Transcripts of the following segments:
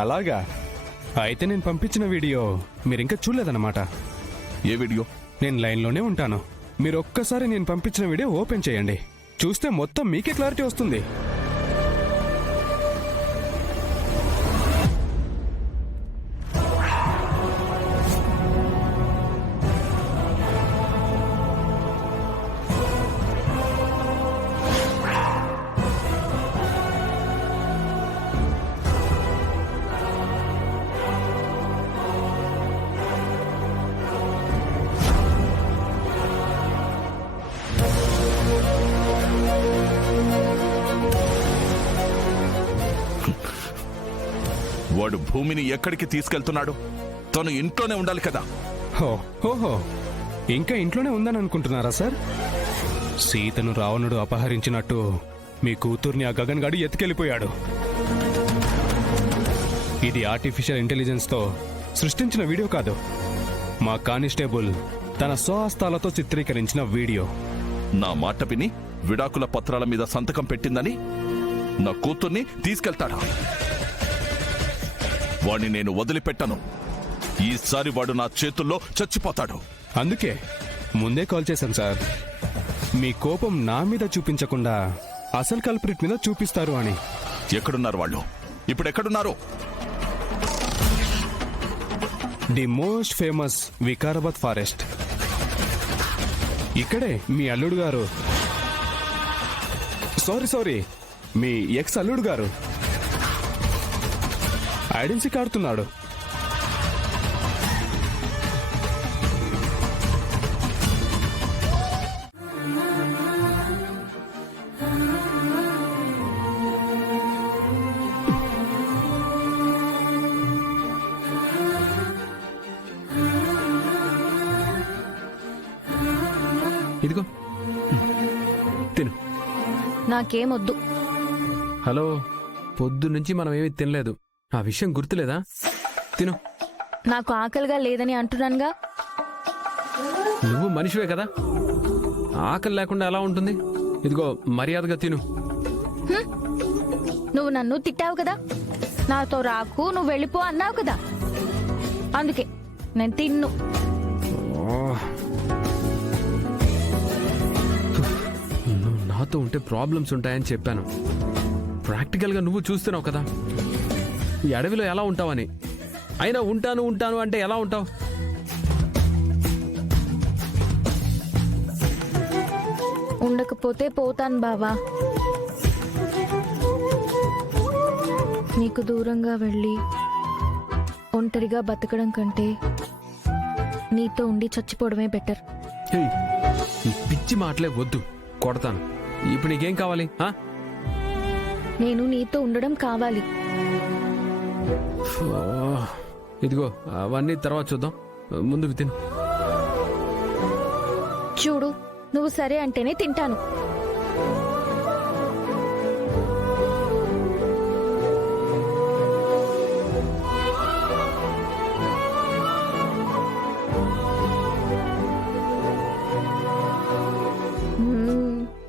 అలాగా? అయితే నేను పంపించిన వీడియో మీరింకా చూడలేదన్నమాట. ఏ వీడియో? నేను లైన్లోనే ఉంటాను. మీరు ఒక్కసారి నేను పంపించిన వీడియో ఓపెన్ చేయండి. చూస్తే మొత్తం మీకే క్లారిటీ వస్తుంది. వాడు భూమిని ఎక్కడికి తీసుకెళ్తున్నాడు? తను ఇంట్లోనే ఉండాలి కదా. ఓహో, ఇంకా ఇంట్లోనే ఉందని అనుకుంటున్నారా సార్? సీతను రావణుడు అపహరించినట్టు మీ కూతుర్ని ఆ గగన్ గాడు ఎత్తుకెళ్ళిపోయాడు. ఇది ఆర్టిఫిషియల్ ఇంటెలిజెన్స్తో సృష్టించిన వీడియో కాదు. మా కానిస్టేబుల్ తన స్వహస్తాలతో చిత్రీకరించిన వీడియో. నా మాట విని విడాకుల పత్రాల మీద సంతకం పెట్టిందని నా కూతుర్ని తీసుకెళ్తాడా? వాణ్ణి నేను వదిలిపెట్టను. ఈసారి వాడు నా చేతుల్లో చచ్చిపోతాడు. అందుకే ముందే కాల్ చేశాను సార్. మీ కోపం నా మీద చూపించకుండా అసలు కల్ప్రిట్ మీద చూపిస్తారు అని. ఎక్కడున్నారు వాళ్ళు? ఇప్పుడు ఎక్కడున్నారు? The most famous Vikarabad forest. ఇక్కడే మీ అల్లుడు గారు, సారీ మీ ఎక్స్ అల్లుడు గారు ఐడెన్సీ ఆడుతున్నాడు. ఇదిగో తిను. నాకేమొద్దు. హలో, పొద్దు నుంచి మనం ఏమీ తినలేదు. ఆ విషయం గుర్తులేదా? తిను. నాకు ఆకలిగా లేదని అంటున్నానుగా. నువ్వు మనిషివే కదా, ఆకలి లేకుండా ఎలా ఉంటుంది? ఇదిగో మర్యాదగా తిను. నువ్వు నన్ను తిట్టావు కదా, నాతో రాకు, నువ్వు వెళ్ళిపో అన్నావు కదా, అందుకే నేను తిన్ను. నువ్వు నాతో ఉంటే ప్రాబ్లమ్స్ ఉంటాయని చెప్పాను. ప్రాక్టికల్గా నువ్వు చూస్తున్నావు కదా ఈ అడవిలో ఎలా ఉంటావని. అయినా ఉంటాను అంటే ఎలా ఉంటావు? ఉండకపోతే పోతాను బావా. నీకు దూరంగా వెళ్ళి ఒంటరిగా బతకడం కంటే నీతో ఉండి చచ్చిపోవడమే బెటర్. ఈ పిచ్చి మాటలే వద్దు, కొడతాను. ఇప్పుడు నీకేం కావాలి? నేను నీతో ఉండడం కావాలి. ఇదిగో అవన్నీ తర్వాత చూద్దాం, ముందు తిను. చూడు, నువ్వు సరే అంటేనే తింటాను.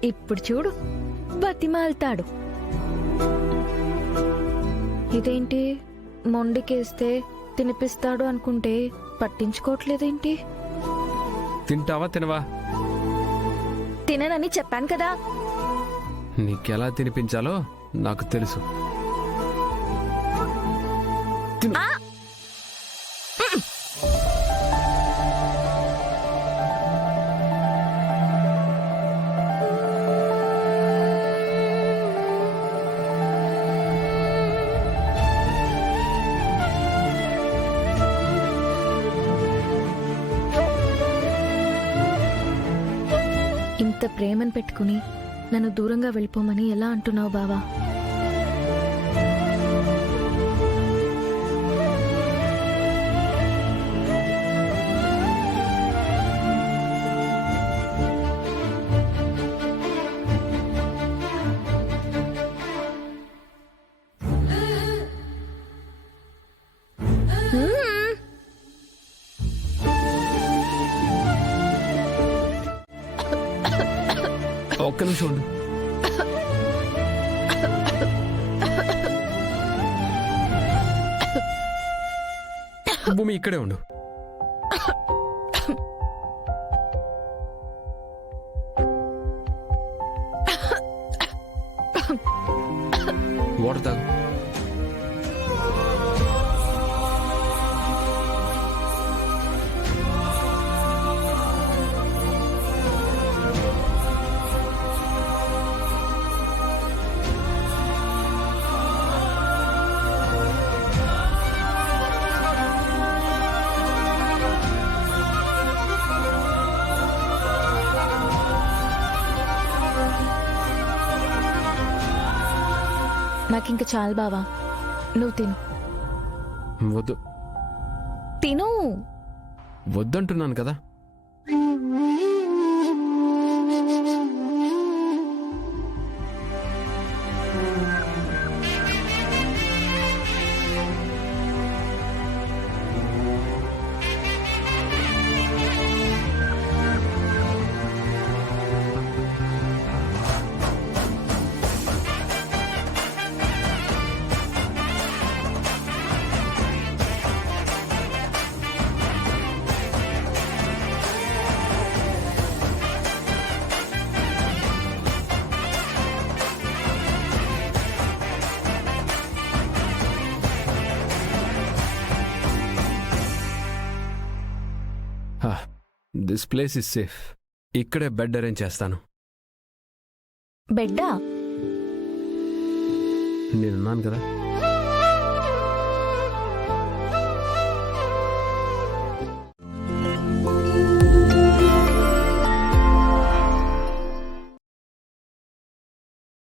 ఇప్పుడు చూడు, బతిమాల్తాడు. ఇదేంటి, మొండికేస్తే తినిపిస్తాడు అనుకుంటే పట్టించుకోవట్లేదేంటి? తింటావా తినవా? తిననని చెప్పాను కదా. నీకెలా తినిపించాలో నాకు తెలుసు. ఇంత ప్రేమను పెట్టుకుని నన్ను దూరంగా వెళ్ళిపోమని ఎలా అంటున్నావు బావా? ఒక్క నిమిషం ఉండు. భూమి ఇక్కడే ఉండు. వాటర్ తాగు. నాకింక చాలు బావా, నువ్వు తిను. వద్దు, తిను. వద్దంటున్నాను కదా. This place is safe. ఇక్కడే బెడ్ అరేంజ్ చేస్తాను. బెడ్డా? నేనున్నాను కదా.